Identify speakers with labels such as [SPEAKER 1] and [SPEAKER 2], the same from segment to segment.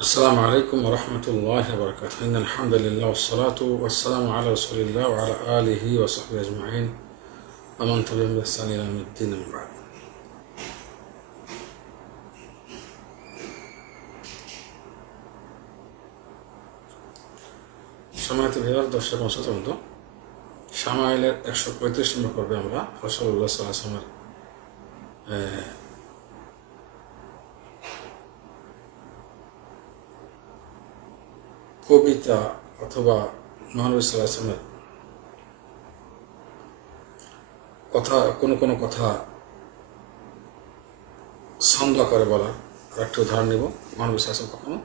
[SPEAKER 1] السلام عليكم ورحمة الله وبركاته إن الحمد لله والصلاة والسلام على رسول الله وعلى آله وصحبه أجمعين ومن تبعهم بإحسان إلى يوم الدين من بعد সম্মানিত ভিওর দর্শক মশাত মতো সামাইলের একশো পঁয়ত্রিশ নম্বর পর্বে আমরা রসল্লাহ সাল্লামের কবিতা অথবা মহানবী সাল্লাহামের কথা, কোনো কোনো কথা ছন্দ করে বলার আর একটা উদাহরণ নেব, মহানবী সাল্লাম কখনো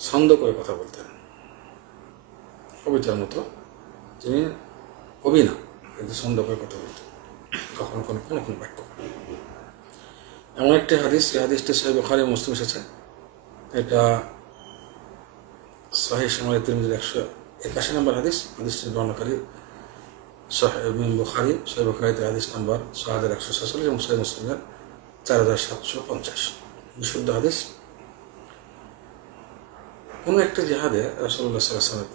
[SPEAKER 1] ছন্দ করে কথা বলতেন। কবিতার মতো। তিনি কবি না, কিন্তু ছন্দ করে কথা বলতেন। কখনো কোনো কোনো কোনো বাক্য। এমন একটি হাদিস, এই হাদিসটি সাহেব খালি মুসলিম এসেছে। এটা সাহি সময় তিরমিজির একশো একাশি নম্বর হাদিস হাদিসটির বর্ণকারী বুখারি বুখারিতে হাদিস নম্বর ছ হাজার একশো ছেচল্লিশ এবং সোহেব মুসলিমের চার হাজার সাতশো পঞ্চাশ। বিশুদ্ধ হাদিস। কোনো একটা জেহাদে রসল্লাহ সাল্লামের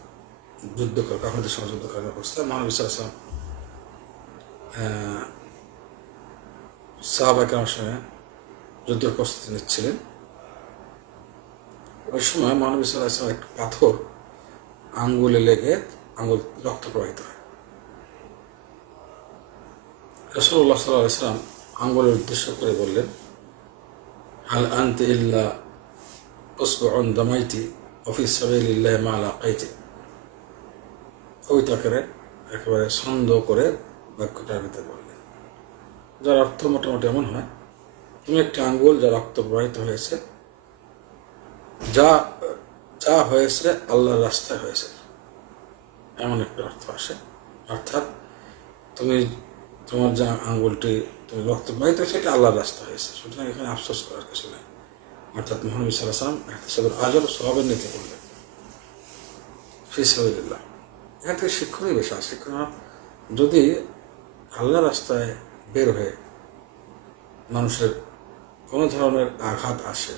[SPEAKER 1] যুদ্ধ করে সঙ্গে যুদ্ধ করার অবস্থা। মহানবী সাল্লাম সাহাবাকের সঙ্গে যুদ্ধের প্রস্তুতি নিচ্ছিলেন। ওই সময় মহানবী সাল্লাহ একটা পাথর আঙ্গুলে লেগে আঙ্গুল রক্ত প্রবাহিত হয়। রসুল্লাহ সাল্লাহ ইসলাম আঙ্গুলের উদ্দেশ্য করে বললেন, হাল আনতে ইল্লা উসবুন দামাইতি অফিস সাবিল্লাহ মালা কাইতি কবিতাকে একেবারে ছন্দ করে বাক্যটার ভিতরে বললেন, যার অর্থ মোটামুটি এমন হয়, তুমি একটি আঙ্গুল যা রক্ত প্রবাহিত হয়েছে যা যা হয়েছে আল্লাহর রাস্তায় হয়েছে। এমন একটা অর্থ আসে। অর্থাৎ তুমি, তোমার যা আঙ্গুলটি তুমি রক্ত প্রবাহিত সেটা আল্লাহর রাস্তা হয়েছে। সুতরাং এখানে আফসোস করার কিছু নেই। অর্থাৎ মোহাম্মদ সাল্লাম সেগুলো আজর সবের নিতে বললেন। ফিসাবিল্লাহ এখান থেকে শিক্ষণই বেশি আছে শিক্ষণ যদি আল্লাহ রাস্তায় বের হয়ে মানুষের কোনো ধরনের আঘাত আসে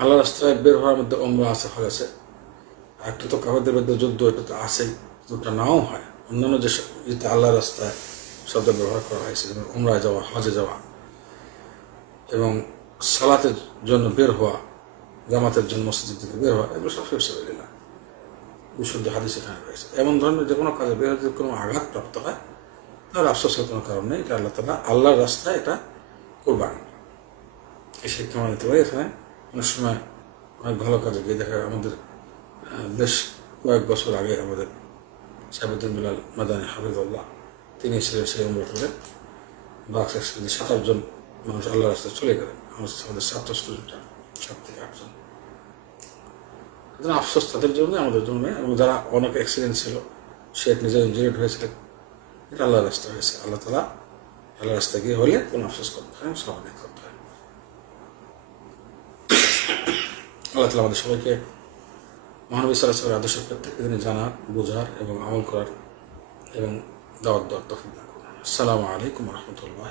[SPEAKER 1] আল্লাহ রাস্তায় বের হওয়ার মধ্যে অম্র আছে হয়েছে একটা তো কাবাদের মধ্যে যুদ্ধ এটা তো আসেই যুদ্ধটা নাও হয়। অন্যান্য যে ইতে আল্লাহ রাস্তায় শব্দ ব্যবহার করা হয়েছে, যেমন উমরায় যাওয়া হজে যাওয়া, এবং সালাতের জন্য বের হওয়া, জামাতের জন্য মসজিদ থেকে বের হওয়া, এগুলো সব ফেসে না বিশুদ্ধ হাদিস এখানে রয়েছে। এমন ধরনের যে কোনো কাজে বের যদি কোনো আঘাত প্রাপ্ত হয় তাহলে আফসোসের কোনো কারণ নেই। এটা আল্লাহ তালা আল্লাহর রাস্তায় এটা কোরবানি। এই শিক্ষা পারি এখানে। অনেক সময় অনেক ভালো কাজে গিয়ে দেখা আমাদের বেশ কয়েক বছর আগে আমাদের সাহেবুদ্দিন বিলাল মাদানী হাফিজুল্লাহ তিনি ছিলেন সেই উমরা করে বাক্স এক্সপ্রেসে সাত আটজন মানুষ আল্লাহ রাস্তায় চলে গেলেন। আমাদের ছাত্র স্টুডেন্টরা সাত থেকে আটজন আফসোস তাদের জন্য, আমাদের জন্য এবং যারা অনেক অ্যাক্সিডেন্ট ছিল, সে নিজের ইঞ্জুরিড হয়েছিল এটা আল্লাহ রাস্তা হয়েছে। আল্লাহ তালা আল্লাহ রাস্তা গিয়ে হলে কোনো আফসোস করতে হয় সমাধান করতে হয়। আল্লাহ তালা আমাদের সবাইকে মহানবী সাল্লাহ আদর্শ প্রত্যেককে দিনে জানার, বোঝার এবং আমল করার এবং দাওয়াত দেওয়ার তফিক আসসালামু আলাইকুম রহমতুল্লাহ